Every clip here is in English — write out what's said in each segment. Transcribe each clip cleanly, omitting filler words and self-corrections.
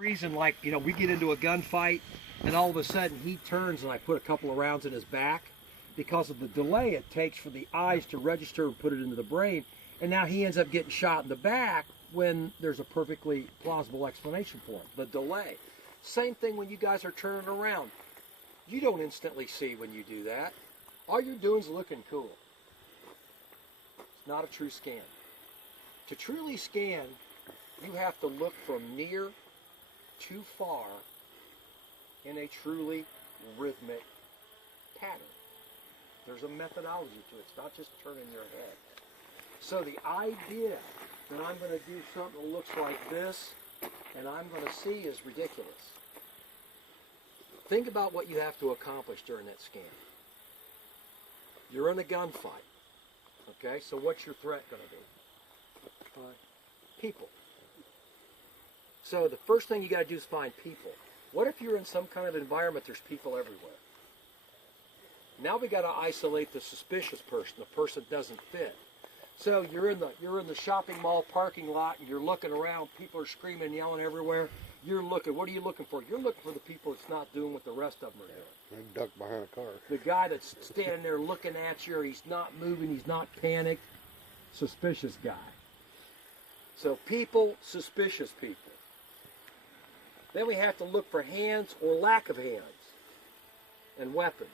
reason, like, you know, we get into a gunfight and all of a sudden he turns and I put a couple of rounds in his back because of the delay it takes for the eyes to register and put it into the brain, and now he ends up getting shot in the back when there's a perfectly plausible explanation for it, the delay. Same thing when you guys are turning around. You don't instantly see when you do that. All you're doing is looking cool. It's not a true scan. To truly scan, you have to look from near to far in a truly rhythmic pattern. There's a methodology to it. It's not just turning your head. So the idea that I'm going to do something that looks like this and I'm going to see is ridiculous. Think about what you have to accomplish during that scan. You're in a gunfight. Okay, so what's your threat going to be? People. So the first thing you got to do is find people. What if you're in some kind of environment there's people everywhere? Now we got to isolate the suspicious person, the person that doesn't fit. So you're in the shopping mall parking lot and you're looking around, people are screaming and yelling everywhere. You're looking, what are you looking for? You're looking for the people that's not doing what the rest of them are doing. Duck behind a car. The guy that's standing there looking at you, or he's not moving, he's not panicked. Suspicious guy. So people, suspicious people. Then we have to look for hands or lack of hands and weapons.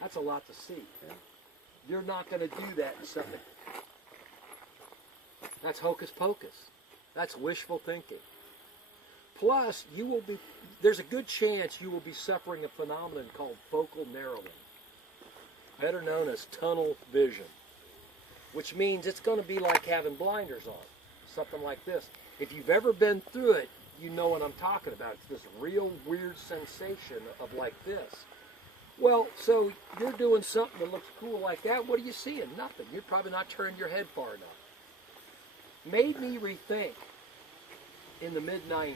That's a lot to see. You're not going to do that in something. That's hocus pocus. That's wishful thinking. Plus, there's a good chance you will be suffering a phenomenon called focal narrowing, better known as tunnel vision, which means it's going to be like having blinders on, something like this. If you've ever been through it, you know what I'm talking about. It's this real weird sensation of like this. Well, so you're doing something that looks cool like that. What are you seeing? Nothing. You're probably not turning your head far enough. Made me rethink in the mid-90s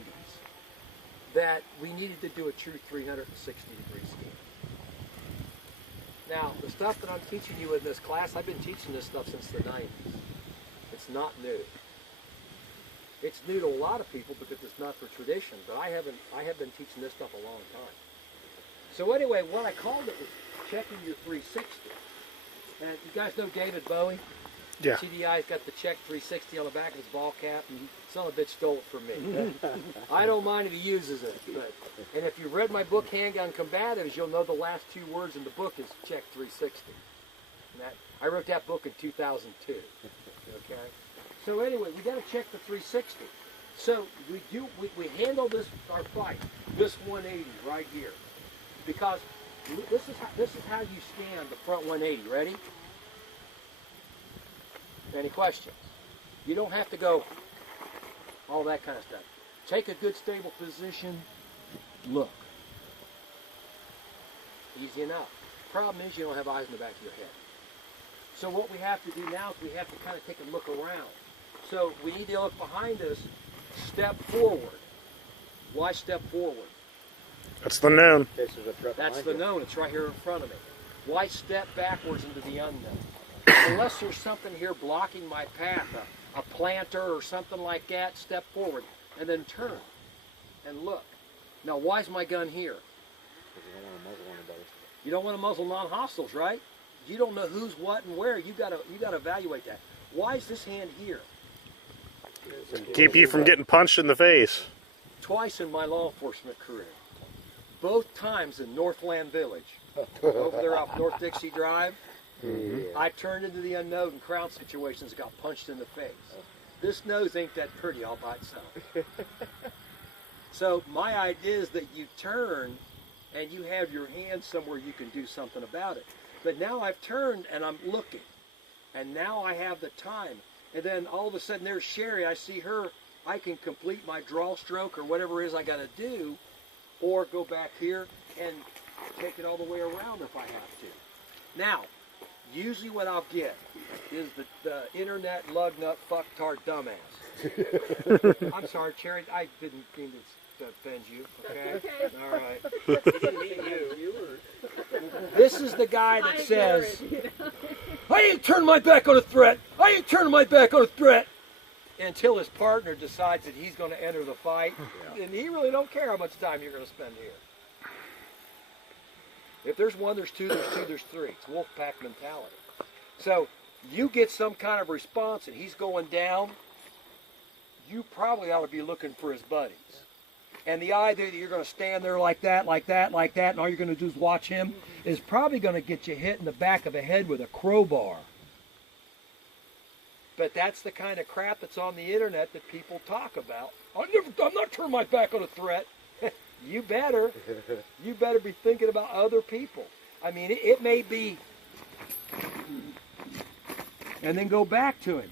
that we needed to do a true 360-degree scan. Now, the stuff that I'm teaching you in this class, I've been teaching this stuff since the 90s. It's not new. It's new to a lot of people because it's not for tradition, but I have been teaching this stuff a long time. So anyway, what I called it was checking your 360. And you guys know David Bowie? Yeah. CDI's got the check 360 on the back of his ball cap, and son of a bitch stole it from me. I don't mind if he uses it, and if you've read my book, Handgun Combatives, you'll know the last two words in the book is check 360. And I wrote that book in 2002. Okay. So anyway, we got to check the 360. So we handle this our fight, this 180 right here, because this is how you scan the front 180. Ready? Any questions? You don't have to go all that kind of stuff. Take a good stable position. Look. Easy enough. Problem is you don't have eyes in the back of your head. So what we have to do now is we have to kind of take a look around. So we need to look behind us, step forward. Why step forward? That's the known. That's the known. It's right here in front of me. Why step backwards into the unknown? Unless there's something here blocking my path, a planter or something like that, step forward and then turn and look. Now, why is my gun here? Because you don't want to muzzle anybody. You don't want to muzzle non-hostiles, right? You don't know who's what and where. You got to evaluate that. Why is this hand here? Keep you from getting punched in the face. Twice in my law enforcement career. Both times in Northland Village, over there off North Dixie Drive. Mm-hmm. I turned into the unknown in crowd situations and got punched in the face. This nose ain't that pretty all by itself. So my idea is that you turn and you have your hand somewhere you can do something about it. But now I've turned and I'm looking. And now I have the time. And then all of a sudden there's Sherry. I see her. I can complete my draw stroke or whatever it is I got to do, or go back here and take it all the way around if I have to. Now, usually what I'll get is the internet lug nut fucktard dumbass. I'm sorry, Cherry, I didn't mean to offend you, okay? All right. This is the guy that says, I ain't turning my back on a threat. I ain't turning my back on a threat. until his partner decides that he's going to enter the fight, and he really don't care how much time you're going to spend here. If there's one, there's two, there's two, there's three. It's wolf pack mentality. So you get some kind of response and he's going down, you probably ought to be looking for his buddies. And the idea that you're going to stand there like that, and all you're going to do is watch him is probably going to get you hit in the back of the head with a crowbar. But that's the kind of crap that's on the internet that people talk about. I'm not turning my back on a threat. You better. You better be thinking about other people. I mean, it may be, and then go back to him.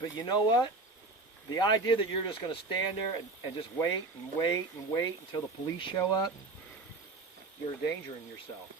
But you know what? The idea that you're just going to stand there and just wait and wait and wait until the police show up, you're endangering yourself.